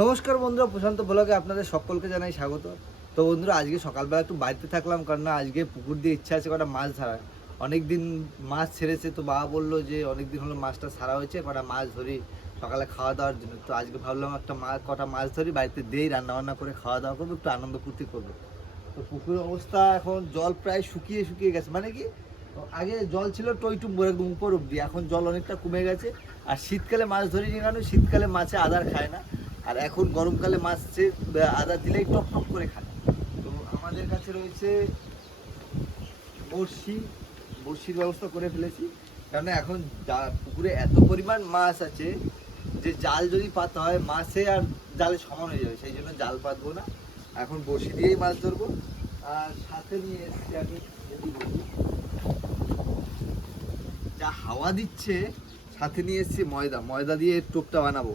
নমস্কার বন্ধুরা, প্রশান্ত ব্লগে আপনাদের সকলকে জানাই স্বাগত। তো বন্ধুরা, আজকে সকালবেলা একটু বাড়িতে থাকলাম, কারণ আজকে পুকুর দিয়ে ইচ্ছা আছে কটা মাছ ধরা। অনেক দিন মাছ ছেড়েছে, তো বাবা বললো যে অনেক দিন হলো মাছটা ছাড়া হয়েছে, কটা মাছ ধরি সকালে খাওয়া দাওয়ার জন্য। তো আজকে ভাবলাম একটা কটা মাছ ধরি, বাড়িতে দিয়েই রান্নাবান্না করে খাওয়া দাওয়া করবো, একটু আনন্দ ফুর্তি করবো। তো পুকুরের অবস্থা এখন জল প্রায় শুকিয়ে শুকিয়ে গেছে, মানে কি আগে জল ছিল টইটুম্বর একদম উপর অব্দি, এখন জল অনেকটা কমে গেছে। আর শীতকালে মাছ ধরি নি কেন, শীতকালে মাছে আদার খায় না, আর এখন গরমকালে মাছে আদা দিলেই টক টক করে খায়। তো আমাদের কাছে রয়েছে বড়শির ব্যবস্থা করে ফেলেছি, কারণ এখন পুকুরে এত পরিমাণ মাছ আছে যে জাল যদি পাতা হয় মাছে আর জালে সমান হয়ে যাবে, সেই জন্য জাল পাতবো না, এখন বড়শি দিয়েই মাছ ধরবো। আর সাথে নিয়ে এসছি আমি, যদি বলি যা হাওয়া দিচ্ছে, সাথে নিয়ে এসছি ময়দা দিয়ে টোপটা বানাবো।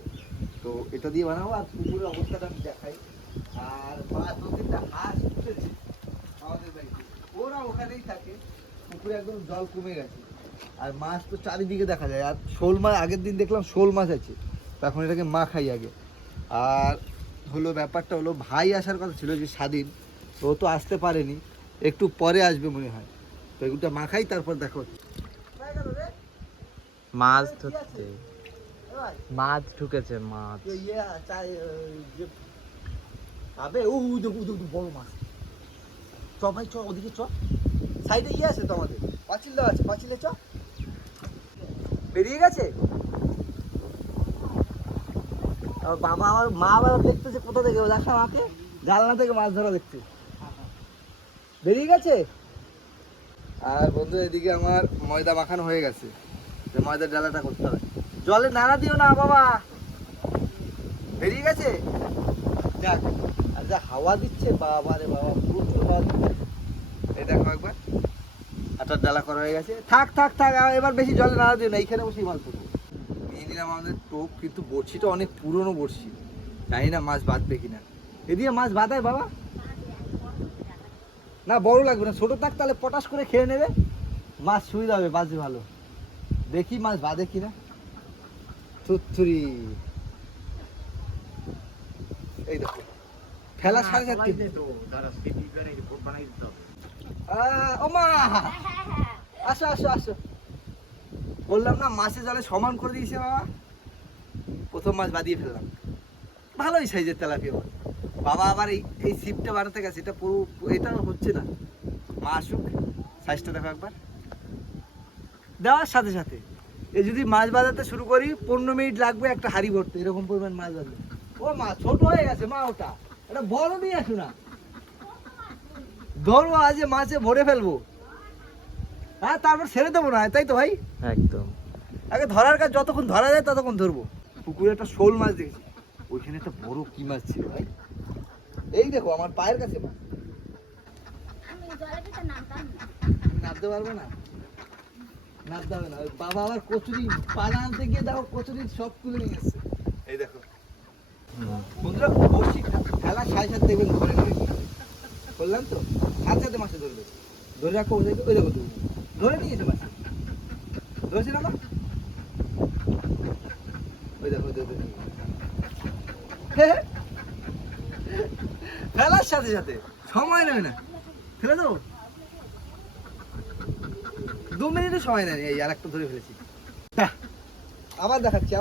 তো এটা দিয়ে বানাবো, আর পুকুরের অবস্থাটা আমি দেখাই। আর দু তিনটা হাঁস উঠেছে আমাদের বাড়িতে, ওরা ওখানেই থাকে, পুকুরে একদম জল কমে গেছে। আর মাছ তো চারিদিকে দেখা যায়, আর শোল মাছ আগের দিন দেখলাম শোল মাছ আছে, তো এখন এটাকে মাখাই আগে। আর হলো ব্যাপারটা হলো, ভাই আসার কথা ছিল যে স্বাধীন, তো ও তো আসতে পারেনি, একটু পরে আসবে মনে হয়। তো এগুলোটা মাখাই, তারপর দেখো। মাছ ধরতে মাছ ঢুকেছে মাছ। আবে ও বড় মাছ, চ ভাই চ, ওদিকে চ, সাইডে আছে তো আমাদের পাঁচিল দেওয়া আছে, পাঁচিলে চ। বেরিয়ে গেছে বাবা, আমার মা বাবা দেখতেছে কোথা থেকে, দেখা আমাকে জানলা থেকে মাছ ধরা দেখতে, বেরিয়ে গেছে। আর বন্ধু, এদিকে আমার ময়দা মাখানো হয়ে গেছে, ময়দার ডালাটা করতে হবে। জলে নাড়া দিও না বাবা, বেরিয়ে গেছে। যাক, আর যা হাওয়া দিচ্ছে বাবা রে বাবা, প্রচুর হাওয়া দিচ্ছে। এই দেখো একবার, আটার ডালা করা হয়ে গেছে। থাক থাক থাক, এবার বেশি জলে নাড়া দিও না, এইখানে বসেই মাছ ধরবো। নিয়ে নিলাম আমাদের টোপ, কিন্তু বড়শিটা অনেক পুরনো বড়শি, জানি না মাছ বাঁধবে কিনা। এদিকে মাছ বাঁধায় বাবা? না, বড় লাগবে না, ছোট থাক, তাহলে পটাশ করে খেয়ে নেবে, মাছ সুবিধা হবে, বাঁচবে ভালো। দেখি মাছ বাঁধে কিনা। থুতথুরি, এই দেখো ফেলা 7:30। ও মা, আসো আসো আসো, বললাম না মাছে জলে সমান করে দিয়েছে বাবা। প্রথম মাছ বাঁধিয়ে ফেললাম, ভালোই সাইজের তেলাপিয়া মাছ। বাবা আবার এই ছিপটা বানাতে গেছে, এটা পুরো এটা হচ্ছে না, মা আসুক, সাইজটা দেখো একবার। দেওয়ার সাথে সাথে এই যদি মাছ বাজাতে শুরু করি 15 মিনিট লাগবে একটা হাঁড়ি ভরতে, এরকম পরিমাণ মাছ বাঁধবে। ও মা, ছোট হয়ে গেছে মা, ওটা এটা বড় নিয়ে আসো না, ধরবো আজ মাছে ভরে ফেলবো, হ্যাঁ তারপর ছেড়ে দেবো না, তাই তো ভাই? একদম, আগে ধরার কাজ, যতক্ষণ ধরা যায় ততক্ষণ ধরবো। পুকুরে একটা শোল মাছ দেখেছি, ওইখানে একটা বড় কি মাছ ছিল ভাই, এই দেখো আমার পায়ের কাছে মাছ। নামতে পারবে না, নামতে হবে না। বাবা আবার কচুরি পালা আনতে গিয়ে দেখো কচুরি সব তুলে নিয়ে এসছে, এই দেখো। বন্ধুরা, বসি খেলা 7:30 দেখবেন ধরে নেবে, বললাম তো 7:30 মাছে ধরবে, ধরে রাখো। ওই দেখো, ওই দেখো তুমি ধরে নিয়েছে মাছ, ধরেছে না মা? ওই দেখো, ফেলার সাথে সাথে সময় নেবে না, ফেলে দেবো, 2 মিনিটও সময় নেই। এই আর একটা ধরে ফেলেছি, আবার দেখাচ্ছি,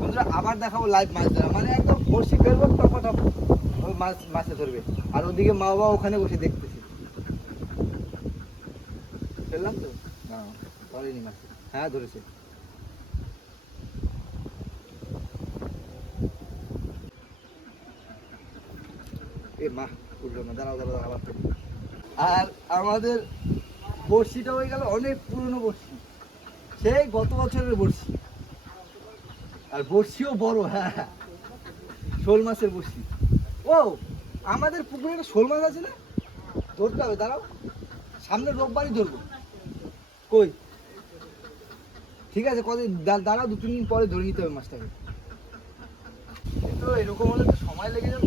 বন্ধুরা আবার দেখাবো লাইভ মাছ ধরা, মানে একদম বড়শি ফেলবো, টপ মাছে ধরবে, আর ওদিকে মা বাবা ওখানে বসে দেখতেছে। ফেললাম তো, না ধরেনি মাছ, হ্যাঁ ধরেছে। এ মা, উঠলো না, দাঁড়াও আবার। আর আমাদের বড়শিটা হয়ে গেল অনেক পুরনো বড়শি, সেই গত বছরের বড়শি, আর বড়শিও বড়, হ্যাঁ শোল মাছের বড়শি। ও আমাদের পুকুরে একটা শোল মাছ আছে না, ধরতে হবে, দাঁড়াও সামনের রোববারই ধরবো। কই, ঠিক আছে, কদিন দাঁড়াও, 2-3 দিন পরে ধরে নিতে হবে মাছটাকে। কিন্তু এরকম হলে তো সময় লেগে যাবে,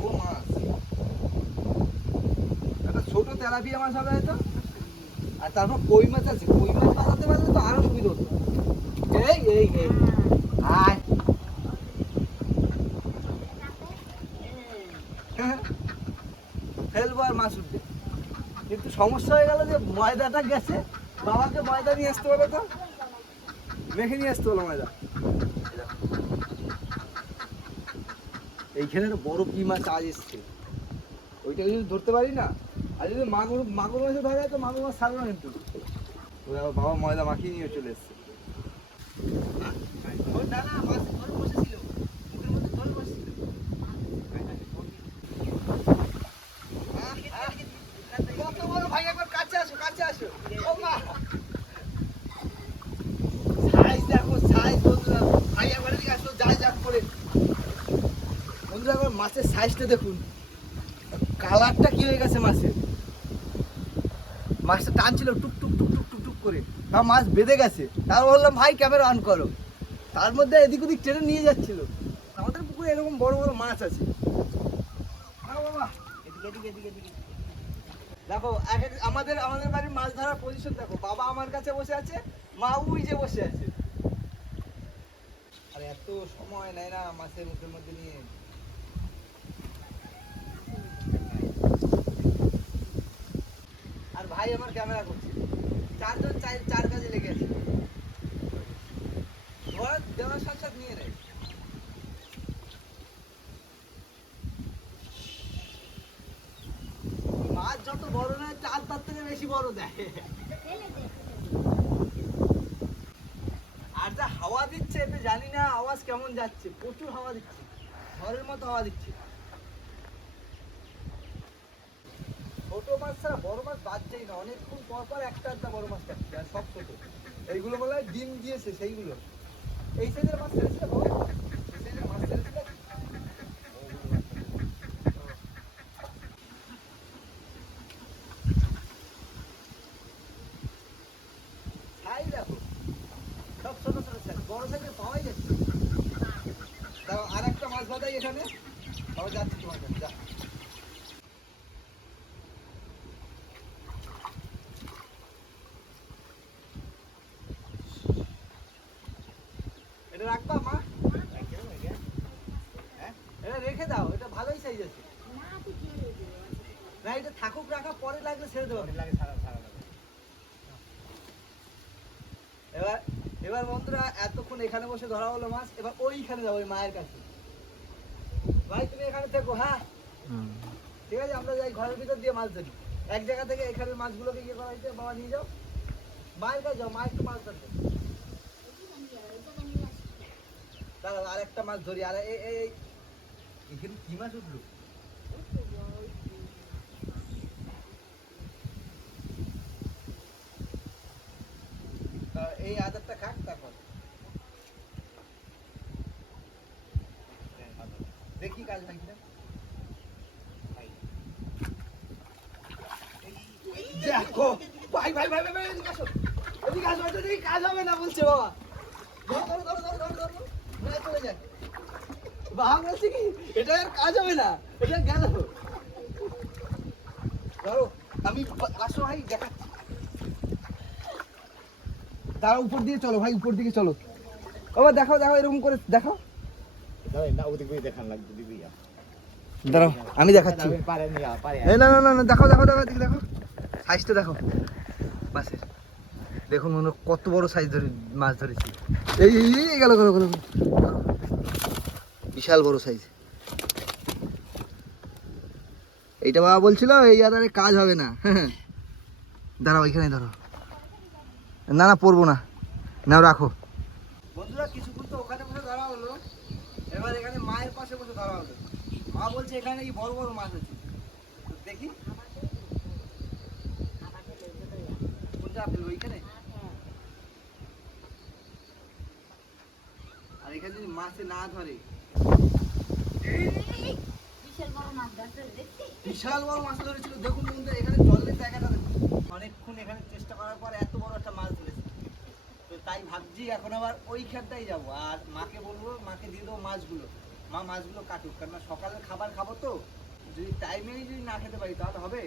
বড় মাছ, একটা ছোট তেলাপিয়া মাছ হবে হয়তো, আর তারপর কই মাছ আছে, কই মাছ বাজাতে পারলে তো আরো সুবিধা হতো। এই এই এই আয় হ্যাঁ, ফেলবো আর মাছ উঠবে। কিন্তু সমস্যা হয়ে গেল যে ময়দাটা গেছে, বাবাকে ময়দা নিয়ে আসতে হবে, তো মেখে নিয়ে আসতে হলো ময়দা। এইখানে একটা বড় কি মাছ আজ এসছে, ওইটা যদি ধরতে পারি না, আর যদি মাগুর মাগুর মাছে ধরা যায় তো মাগুর মাছ ছাড়বে না কিন্তু। ওই আবার বাবা ময়দা মাখিয়ে নিয়ে চলে এসছে। না না, মাছ ধরে বসেছিল, মুখের মধ্যে ধরে বসেছিল। কত বড় ভাই, একবার কাছে আসো, কাছে আসো। ও মা, সাইজ দেখো, সাইজ বন্ধুরা। ভাই একবার এদিকে আসো, যাই যাক করে। বন্ধুরা একবার মাছের সাইজটা দেখুন, কালারটা কি হয়ে গেছে মাছের। মাছটা টানছিল টুক টুক টুক টুক টুক টুক করে, তার মাছ বেঁধে গেছে। তার বললাম ভাই ক্যামেরা অন করো, তার মধ্যে এদিক ওদিক টেনে নিয়ে যাচ্ছিল। আমাদের পুকুরে এরকম বড় বড় মাছ আছে। হ্যাঁ বাবা, এদিকে এদিকে এদিকে এদিকে দেখো, আমাদের আমাদের বাড়ির মাছ ধরার পজিশন দেখো। বাবা আমার কাছে বসে আছে, মা ওই যে বসে আছে। আর এত সময় নেয় না মাছের মুখের মধ্যে নিয়ে। আর ভাই আমার ক্যামেরা করছে, চারজন চার কাজে লেগে আছে। ধরা দেওয়ার সাথে সাথে নিয়ে নেয়। মাছ যত বড় নয়, চার তার থেকে বেশি বড় দেয়। আর যা হাওয়া দিচ্ছে, এতে জানি না আওয়াজ কেমন যাচ্ছে, প্রচুর হাওয়া দিচ্ছে, ঝড়ের মতো হাওয়া দিচ্ছে। ছোট মাছ ছাড়া বড় মাছ বাজছেই না, অনেকক্ষণ পর পর একটা একটা বড় মাছ কাটছে, আর সব ছোট। এইগুলো বলে হয় ডিম দিয়েছে, সেইগুলো। এই সাইজের মাছ ছেড়েছিল বাবা, এই সাইজের মাছ ছেড়েছিল। সাইজ দেখো, সব ছোট ছোট সাইজ, বড় সাইজের পাওয়াই যাচ্ছে। তাও আর একটা মাছ বাদাই এখানে, তাও যাচ্ছে তোমার কাছে, যা। এটা রাখবা মা, হ্যাঁ এটা রেখে দাও, এটা ভালোই সাইজ আছে। না এটা থাকুক, রাখা, পরে লাগলে ছেড়ে দেবো। এবার এবার বন্ধুরা এতক্ষণ এখানে বসে ধরা হলো মাছ, এবার ওইখানে যাবো, ওই মায়ের কাছে। ভাই তুমি এখানে থেকো, হ্যাঁ ঠিক আছে, আমরা যাই ঘরের ভিতর দিয়ে মাছ ধরি। এক জায়গা থেকে এখানের মাছগুলোকে ইয়ে করা হয়েছে, বাবা নিয়ে যাও, মায়ের কাছে যাও, মা একটু মাছ ধরবে। দাঁড়াও আর একটা মাছ ধরি। আর এই এখানে কি মাছ উঠলো? এই আদারটা খাক, তারপর দেখি কাজ হয় কিনা। দেখো ভাই ভাই ভাই ভাই ভাই, এদিকে আসো, এদিকে আসো, এটা দেখি কাজ হবে না বলছে বাবা। ধরো ধরো ধরো ধরো ধরো ধরো, না চলে যায়। বাবা বলছে কি এটা আর কাজ হবে না, এটা গেল। ধরো আমি, আসো ভাই দেখাচ্ছি। তারা উপর দিয়ে চলো ভাই, উপর দিকে চলো বাবা, দেখাও দেখাও, এরকম করে দেখাও। দাঁড়াও আমি দেখাচ্ছি। এই না না না না, দেখাও দেখাও দেখাও, দেখি দেখো সাইজটা দেখো মাছের। দেখুন মনে হয় কত বড় সাইজ ধরে মাছ ধরেছি। এই এই গেল গেল গেল, বিশাল বড় সাইজ। এইটা বাবা বলছিল এই আদারে কাজ হবে না। দাঁড়াও এখানে ধরো, না না পড়বো না, নাও রাখো। বন্ধুরা কিছুক্ষণ তো ওখানে বসে ধরা হলো, এবার এখানে মায়ের পাশে বসে ধরা হলো। মা বলছে এখানে কি বড় বড় মাছ আছে, তো দেখি কোনটা ফেলবো এইখানে। আর এখানে যদি মাছে না ধরে, বিশাল বড় মাছ ধরেছিল। দেখুন বন্ধু এখানে জলের জায়গাটা দেখুন, অনেকক্ষণ এখানে চেষ্টা করার পর এত বড় একটা মাছ ধরেছে। তো তাই ভাবছি এখন আবার ওইখানটাই যাবো, আর মাকে বলবো, মাকে দিয়ে দেবো মাছগুলো, মা মাছগুলো কাটুক, কেননা সকালের খাবার খাবো তো, যদি টাইমেই যদি না খেতে পারি তাহলে হবে।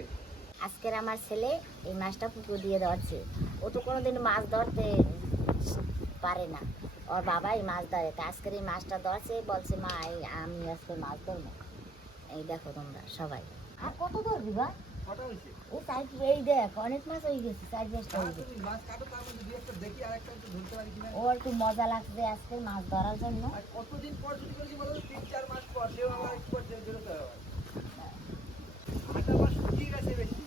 আজকের আমার ছেলে এই মাছটা পুকুর দিয়ে ধরছে, ও তো কোনোদিন মাছ ধরতে পারে না, ওর বাবাই মাছ ধরে। তা আজকের এই মাছটা ধরছে, বলছে মা আমি আজকে মাছ ধরবো। এই দেখো তোমরা সবাই। আর কত ধরবি ভাই? কটা হয়েছে? এই সাইড এই দেখ অনেক মাছ হয়ে গেছে, 4-5টা হয়ে গেছে। তুমি মাছ কাটো, তার মধ্যে দুই একটা দেখি আর একটা একটু ধরতে পারি কিনা। ও একটু মজা লাগছে আজকে মাছ ধরার জন্য। আর কতদিন পর ছুটি করেছি বলো তো? 3-4 মাস পর। সেও আবার একটু পর বেরোতে হবে। আটা মাস শুকিয়ে গেছে বেশি।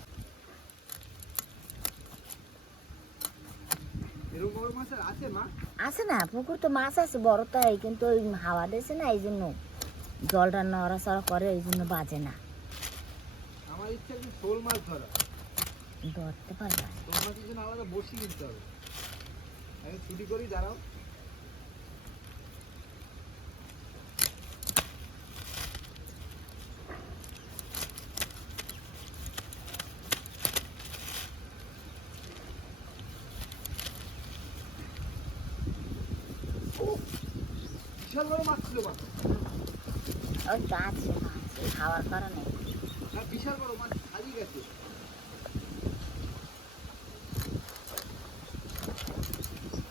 এরকম বড় মাছ আর আছে মা? আছে না, পুকুর তো মাছ আছে বড়, তাই কিন্তু ওই হাওয়া দিয়েছে না, এই জন্য জলটা নড়াচড়া করে, এই জন্য বাজে না। আমার ইচ্ছা কি শোল মাছ ধরা। ধরতে পারবা? শোল মাছের জন্য আলাদা বড়শি কিনতে হবে। আমি ছুটি করি, দাঁড়াও। বিশাল বড় মাছ ছিল মা। ওই তো আছে মাছ, এই হাওয়ার কারণে। না, বিশাল বড় মাছ হারিয়ে গেছে।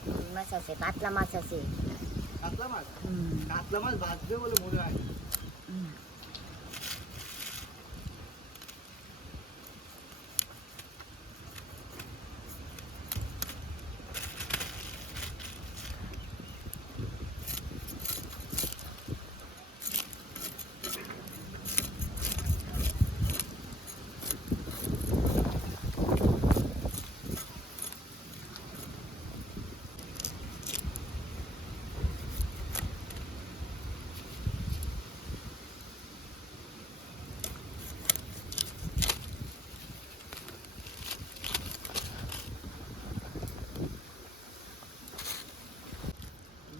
রুই মাছ আছে, কাতলা মাছ আছে। কাতলা মাছ? কাতলা মাছ বাঁচবে বলে মনে হয়।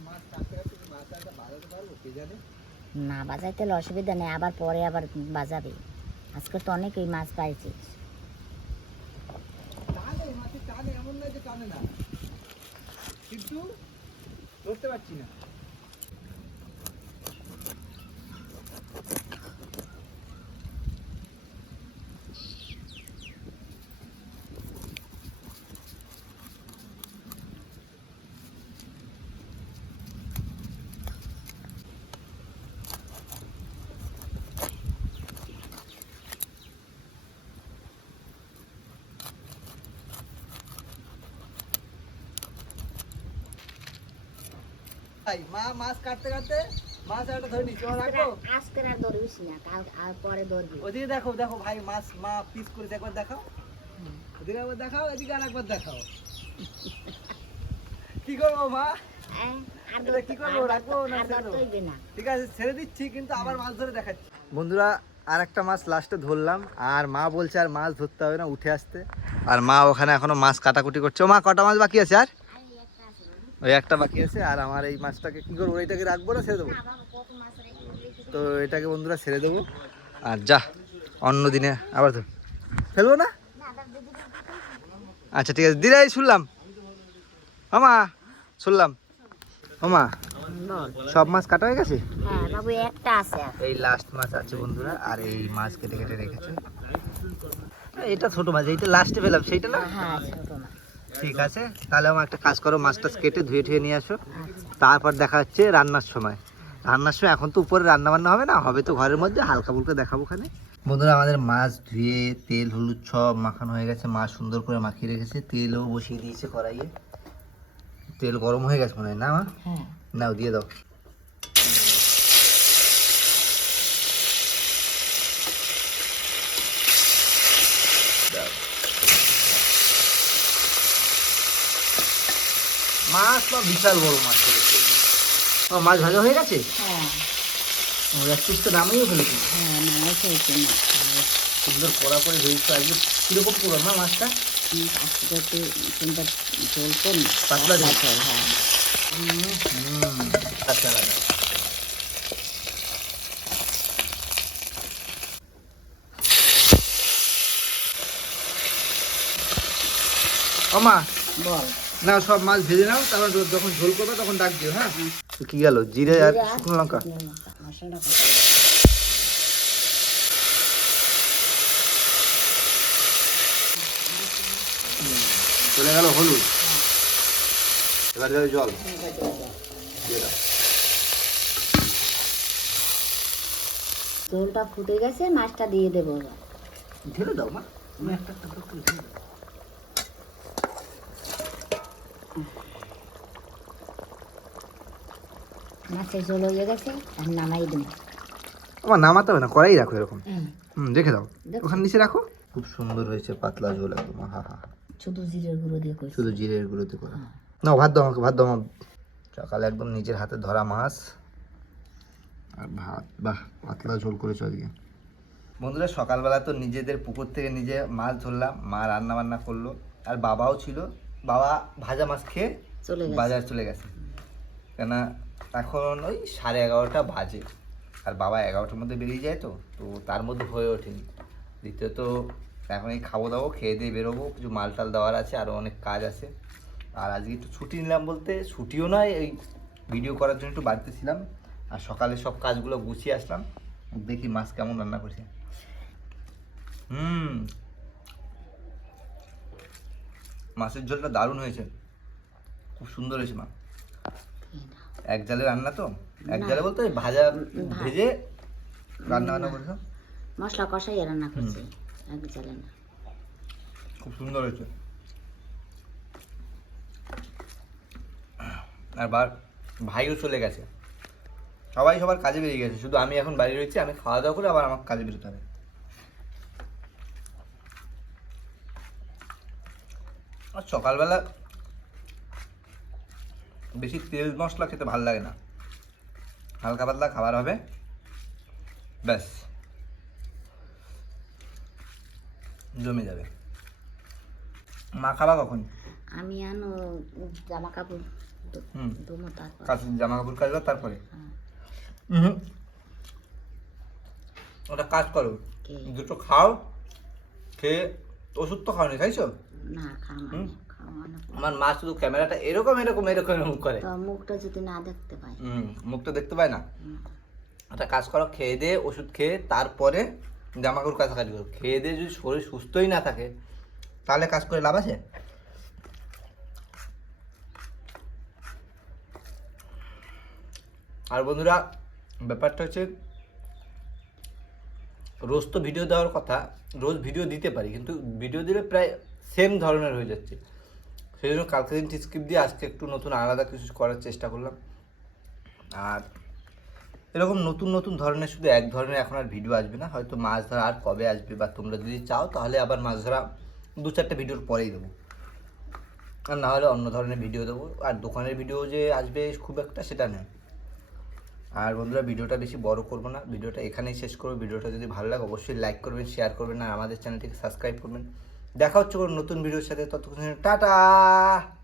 মাছ কাটতে কাটতে কি মাছটা একটা বাজাতে পারবো কে জানে? না বাজাইতে হলে অসুবিধা নেই, আবার পরে আবার বাজাবে। আজকে তো অনেকই মাছ পাইছি। টানে, মাছে টানে, এমন নয় যে টানে না, কিন্তু ধরতে পারছি না। ভাই মা মাছ কাটতে কাটতে মাছ একটা ধরে নিচ্ছি, ওরা রাখবো। আজকে আর ধরবিস না, কাল আর পরে ধরবি। ওদিকে দেখো, দেখো ভাই মাছ মা পিস করেছে, একবার দেখাও। ওদিকে একবার দেখাও, এদিকে আর একবার দেখাও। কি করবো মা? আর এটা কি করবো, রাখবো না আর ছেড়ে ধরতে দেবো? হইবে না। ঠিক আছে, ছেড়ে দিচ্ছি, কিন্তু আবার মাছ ধরে দেখাচ্ছি। বন্ধুরা, আর একটা মাছ লাস্টে ধরলাম, আর মা বলছে আর মাছ ধরতে হবে না, উঠে আসতে। আর মা ওখানে এখনো মাছ কাটাকুটি করছে। ও মা, কটা মাছ বাকি আছে? আর ওই একটা বাকি আছে। আর আমার এই মাছটাকে কি করবো, এইটাকে রাখবো না ছেড়ে দেবো? তো এটাকে বন্ধুরা ছেড়ে দেবো। আর যা, অন্য দিনে আবার ধর, ফেলবো না। আচ্ছা ঠিক আছে দিদাই, শুনলাম মামা, শুনলাম মামা, সব মাছ কাটা হয়ে গেছে। হ্যাঁ বাবু, একটা আছে আর। এই লাস্ট মাছ আছে বন্ধুরা, আর এই মাছ কেটে কেটে রেখেছে। এটা ছোট মাছ, এইটা লাস্টে পেলাম, সেইটা না? হ্যাঁ ছোট মাছ। ঠিক আছে, তাহলে আমার একটা কাজ করো, মাছটা কেটে ধুয়ে ঠুয়ে নিয়ে আসো। তারপর দেখা হচ্ছে রান্নার সময়। রান্নার সময় এখন তো উপরে রান্না বান্না হবে না, হবে তো ঘরের মধ্যে, হালকা ফুলকা দেখাবো ওখানে। বন্ধুরা, আমাদের মাছ ধুয়ে তেল হলুদ সব মাখানো হয়ে গেছে, মাছ সুন্দর করে মাখিয়ে রেখেছে, তেলও বসিয়ে দিয়েছে কড়াইয়ে। তেল গরম হয়ে গেছে মনে হয় না মা? হ্যাঁ নাও দিয়ে দাও। মাছ বা বিশাল বড় মাছ ধরেছে। ও, মাছ ভাজা হয়ে গেছে? হ্যাঁ এক পিস তো নামিয়েও ফেলেছি। হ্যাঁ, মাছ হয়েছে না। সুন্দর কড়া করে ধরেছো। আজকে কিরকম করো মা মাছটা? আজকে একটু সুন্দর ঝোল করি, পাতলা ঝোল? ঝোল, হ্যাঁ। আচ্ছা লাগা। ও মা, বল। না সব মাছ ভেজে নাও, তারপর যখন ঝোল করবে তখন ডাক দিও। হ্যাঁ, কি গেল, জিরে আর শুকনো লঙ্কা। মশলাটা চলে গেল হলুদ, এবার দেবে জল দিয়ে দাও। ঝোলটা ফুটে গেছে, মাছটা দিয়ে দেবো এবার। ঢেলে দাও মা, তুমি একটা একটা করে ঢেলে দাও। মাছের ঝোল হয়ে গেছে, আর নামাই দেবো। আমার নামাতে হবে না, কড়াই রাখো এরকম। হুম, রেখে দাও, দেখো। ওখানে নিচে রাখো। খুব সুন্দর হয়েছে পাতলা ঝোল একদম, হা হা। শুধু জিরের গুঁড়ো দিয়ে করছি। শুধু জিরের গুঁড়োতে করে। না ভাত দাও আমাকে, ভাত দাও আমার। সকালে একদম নিজের হাতে ধরা মাছ আর ভাত, বাহ পাতলা ঝোল করেছো আজকে। বন্ধুরা সকালবেলা তো নিজেদের পুকুর থেকে নিজে মাছ ধরলাম, মা রান্না বান্না করলো, আর বাবাও ছিল। বাবা ভাজা মাছ খেয়ে চলে গেছে। বাজার চলে গেছে, কেন এখন ওই 11:30 বাজে, আর বাবা 11টার মধ্যে বেরিয়ে যায়, তো তো তার মধ্যে হয়ে ওঠেনি। দ্বিতীয়ত এখন এই খাবো দাবো, খেয়ে দিয়ে বেরোবো, কিছু মাল টাল দেওয়ার আছে, আরও অনেক কাজ আছে। আর আজকে একটু ছুটি নিলাম, বলতে ছুটিও নয়, এই ভিডিও করার জন্য একটু বাড়িতে ছিলাম, আর সকালে সব কাজগুলো গুছিয়ে আসলাম। দেখি মাছ কেমন রান্না করছে। মাছের ঝোলটা দারুণ হয়েছে, খুব সুন্দর হয়েছে মা। এক জালে রান্না তো, এক জালে বলতে ওই ভাজা ভেজে রান্না বান্না করেছো, মশলা কষাই রান্না করছি, এক জালে না। খুব সুন্দর হয়েছে। আর ভাইও চলে গেছে, সবাই সবার কাজে বেরিয়ে গেছে, শুধু আমি এখন বাড়ি রয়েছি। আমি খাওয়া দাওয়া করে আবার আমার কাজে বেরোতে হবে। আর সকালবেলা বেশি তেল মশলা খেতে ভালো লাগে না, হালকা পাতলা খাবার হবে, ব্যাস জমে যাবে। মা খাবা কখন? আমি আনো জামা কাপড় ধুমো, তারপর জামা কাপড় কাচবা তারপরে? হ্যাঁ। ওটা কাজ করো, কে? দুটো খাও, খেয়ে ওষুধ তো খাওনি, খাইছো? না খাওয়া না। আমার মা শুধু ক্যামেরাটা এরকম এরকম এরকম এরকম করে, তো মুখটা যদি না দেখতে পাই। মুখটা দেখতে পায় না। একটা কাজ করো, খেয়ে দিয়ে ওষুধ খেয়ে তারপরে জামা কাপড় কাছাকাছি করো। খেয়ে দিয়ে যদি শরীর সুস্থই না থাকে তাহলে কাজ করে লাভ আছে? আর বন্ধুরা ব্যাপারটা হচ্ছে, রোজ তো ভিডিও দেওয়ার কথা, রোজ ভিডিও দিতে পারি, কিন্তু ভিডিও দিলে প্রায় সেম ধরনের হয়ে যাচ্ছে। সেই জন্য কালকে দিন স্ক্রিপ্ট দিয়ে আজকে একটু নতুন আলাদা কিছু করার চেষ্টা করলাম। আর এরকম নতুন নতুন ধরনের, শুধু এক ধরনের এখন আর ভিডিও আসবে না, হয়তো মাছ ধরা আর কবে আসবে, বা তোমরা যদি চাও তাহলে আবার মাছ ধরা 2-4টে ভিডিওর পরেই দেবো, আর না হলে অন্য ধরনের ভিডিও দেবো। আর দোকানের ভিডিও যে আসবে খুব একটা সেটা নয়। আর বন্ধুরা ভিডিওটা বেশি বড় করবো না, ভিডিওটা এখানেই শেষ করবো। ভিডিওটা যদি ভালো লাগে অবশ্যই লাইক করবেন, শেয়ার করবেন, আর আমাদের চ্যানেলটিকে সাবস্ক্রাইব করবেন। দেখা হচ্ছে কোনো নতুন ভিডিওর সাথে, ততক্ষণ টাটা।